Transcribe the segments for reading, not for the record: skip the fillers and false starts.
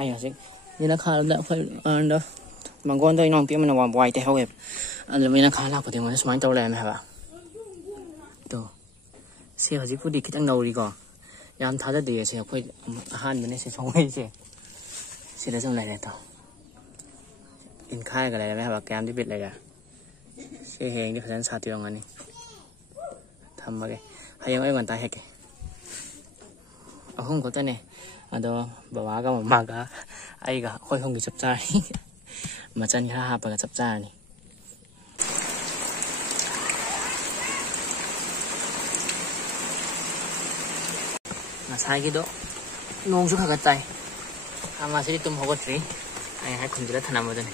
hay hả như nó khá là phải đó mà con tôi nó biết mình làm quay tay hậu anh mình khá là có thể mà smart tàu lên hả bạn to xe hả phút đi cái tăng đầu đi còn yam thà ra đi xe phải han mình sẽ xong ấy xe đã xong này tao in khai cái này là hả cam đi biết này cả xe hàng đi phải sát tiêu anh thầm mà cái hay em còn tay hết cái không có tay này đó bà cái mà cái ai cả khôi không bị chập chai mà chân khá hạp và chập chai này mà sai cái đó nông xuống cái tay mà sẽ đi tôm hồ cái ai hay không biết là này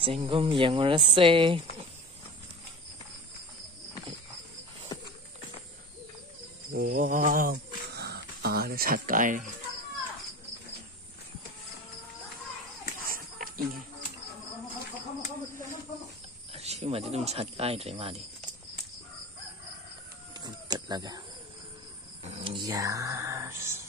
생금 영어를 세 wow nó sạch cay xíu mà tôi sạch cay rồi mà đi thật là kìa yes